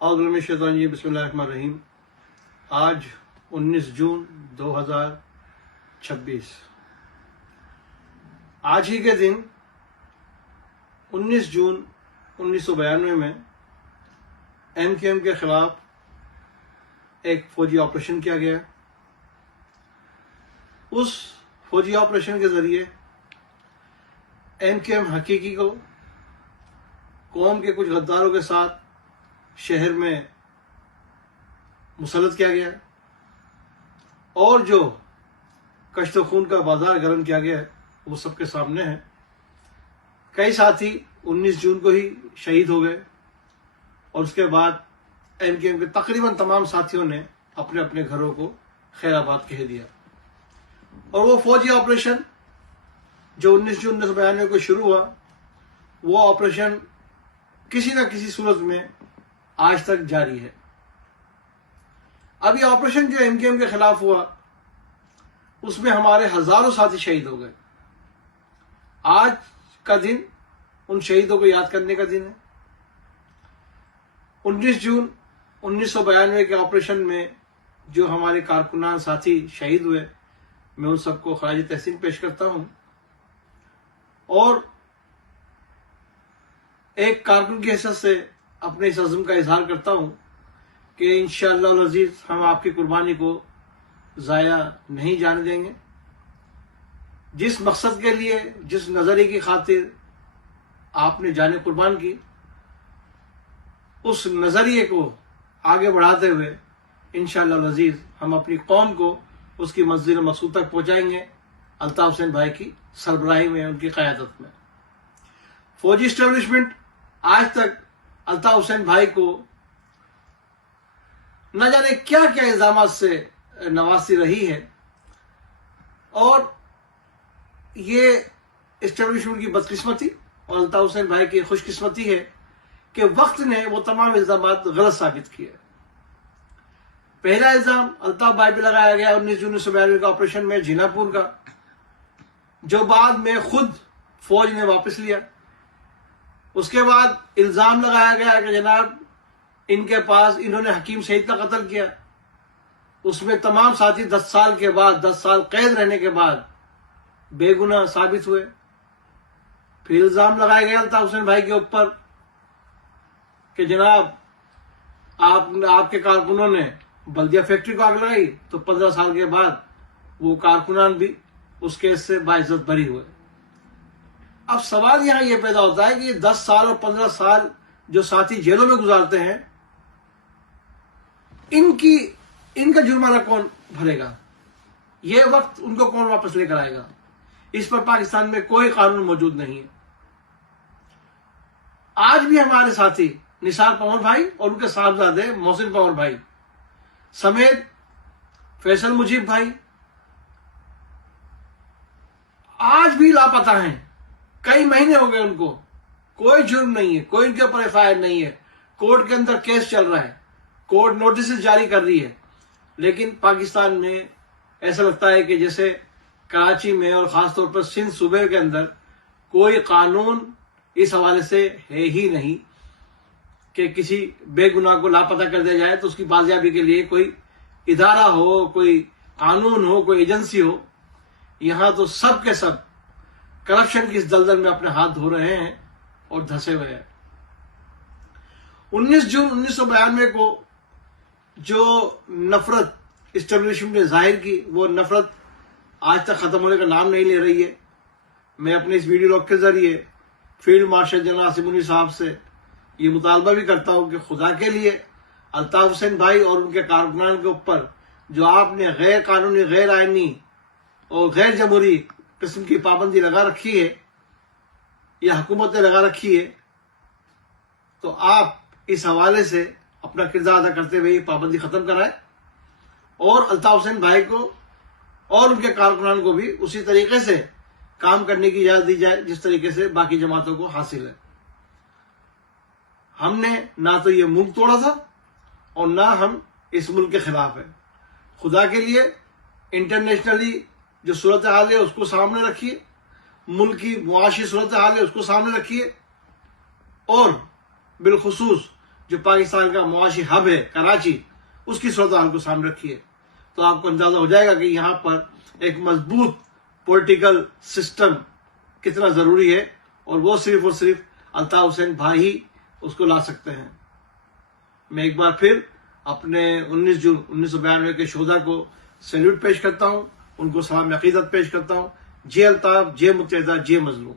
बिस्मिल्लाहिर्रहमानिर्रहीम। आज 19 जून 2026। आज ही के दिन 19 जून 1992 में MKM के खिलाफ एक फौजी ऑपरेशन किया गया। उस फौजी ऑपरेशन के जरिए MKM हकीकी को कौम के कुछ गद्दारों के साथ शहर में मुसल्लत किया गया और जो कश्त खून का बाजार गर्म किया गया है वो सबके सामने है। कई साथी 19 जून को ही शहीद हो गए और उसके बाद MKM के तकरीबन तमाम साथियों ने अपने अपने घरों को खैराबाद कह दिया। और वो फौजी ऑपरेशन जो 19 जून 1992 को शुरू हुआ, वो ऑपरेशन किसी न किसी सूरत में आज तक जारी है। अब ये ऑपरेशन जो MKM के खिलाफ हुआ उसमें हमारे हजारों साथी शहीद हो गए। आज का दिन उन शहीदों को याद करने का दिन है। 19 जून 1992 के ऑपरेशन में जो हमारे कारकुनान साथी शहीद हुए, मैं उन सबको खराज तहसीन पेश करता हूं और एक कारकुन की हैसियत से अपने इस अज़्म का इजहार करता हूं कि इंशाअल्लाह अज़ीज हम आपकी कुर्बानी को ज़ाया नहीं जाने देंगे। जिस मकसद के लिए, जिस नजरिए की खातिर आपने जाने कुर्बान की, उस नजरिए को आगे बढ़ाते हुए इंशाअल्लाह अज़ीज हम अपनी कौम को उसकी मंजिल मकसूद तक पहुंचाएंगे, अल्ताफ हुसैन भाई की सरबराही में, उनकी क़यादत में। फौजी इस्टेब्लिशमेंट आज तक अल्ताफ हुसैन भाई को न जाने क्या क्या इल्जामात से नवाजती रही है और ये इस्टेब्लिशमेंट की बदकिस्मती और अल्ताफ हुसैन भाई की खुशकिस्मती है कि वक्त ने वो तमाम इल्जामात गलत साबित किए। पहला इल्जाम अल्ताफ भाई पे लगाया गया 19 जून 1992 का ऑपरेशन में जीनापुर का, जो बाद में खुद फौज ने वापस लिया। उसके बाद इल्जाम लगाया गया कि जनाब इनके पास इन्होंने हकीम शहीद का कत्ल किया। उसमें तमाम साथी 10 साल के बाद, 10 साल कैद रहने के बाद बेगुनाह साबित हुए। फिर इल्जाम लगाया गया अल्ताफ हुसैन भाई के ऊपर कि जनाब आपके कारकुनों ने बल्दिया फैक्ट्री को आग लगाई, तो 15 साल के बाद वो कारकुनान भी उस केस से बाइज्जत बरी हुए। अब सवाल यहां यह पैदा होता है कि 10 साल और 15 साल जो साथी जेलों में गुजारते हैं, इनका जुर्माना कौन भरेगा? ये वक्त उनको कौन वापस लेकर आएगा? इस पर पाकिस्तान में कोई कानून मौजूद नहीं है। आज भी हमारे साथी निसार पंवर भाई और उनके साहबजादे मोहसिन पंवर भाई समेत फैसल मुजीब भाई आज भी लापता हैं। कई महीने हो गए उनको, कोई जुर्म नहीं है, कोई उनके ऊपर FIR नहीं है, कोर्ट के अंदर केस चल रहा है, कोर्ट नोटिस जारी कर रही है, लेकिन पाकिस्तान में ऐसा लगता है कि जैसे कराची में और खासतौर पर सिंध सूबे के अंदर कोई कानून इस हवाले से है ही नहीं कि किसी बेगुनाह को लापता कर दिया जाए तो उसकी बाजियाबी के लिए कोई इदारा हो, कोई कानून हो, कोई एजेंसी हो। यहां तो सब के सब करप्शन की इस दलदल में अपने हाथ धो रहे हैं और धंसे हुए हैं। 19 जून 1992 को जो नफरत इस्टेब्लिशमेंट ने जाहिर की, वो नफरत आज तक खत्म होने का नाम नहीं ले रही है। मैं अपने इस वीडियो लॉग के जरिए field marshal general Asim Munir साहब से ये मुतालबा भी करता हूं कि खुदा के लिए अल्ताफ हुसैन भाई और उनके कारकुनान के ऊपर जो आपने गैर कानूनी, गैर आईनी और गैर जमहूरी किस्म की पाबंदी लगा रखी है या हुकूमत ने लगा रखी है, तो आप इस हवाले से अपना किरदार अदा करते हुए ये पाबंदी खत्म कराएं और अल्ताफ हुसैन भाई को और उनके कारकुनान को भी उसी तरीके से काम करने की इजाजत दी जाए जिस तरीके से बाकी जमातों को हासिल है। हमने ना तो ये मुल्क तोड़ा था और ना हम इस मुल्क के खिलाफ है। खुदा के लिए इंटरनेशनली जो सूरत हाल है उसको सामने रखिए, मुल्क की मुआशी सूरत हाल है उसको सामने रखिए और बिलखुसूस جو پاکستان کا معاشی ہب ہے کراچی، اس کی صورتحال کو سامنے رکھیے تو آپ کو اندازہ ہو جائے گا کہ یہاں پر ایک مضبوط پولیٹیکل سسٹم کتنا ضروری ہے، اور وہ صرف اور صرف الطاف حسین بھائی ہی اس کو لا سکتے ہیں۔ میں ایک بار پھر اپنے 19 جون 1992 کے شہداء کو سیلیوٹ پیش کرتا ہوں، ان کو سلام عقیدت پیش کرتا ہوں۔ جے الطاف، جے متحدہ، جے مظلوم۔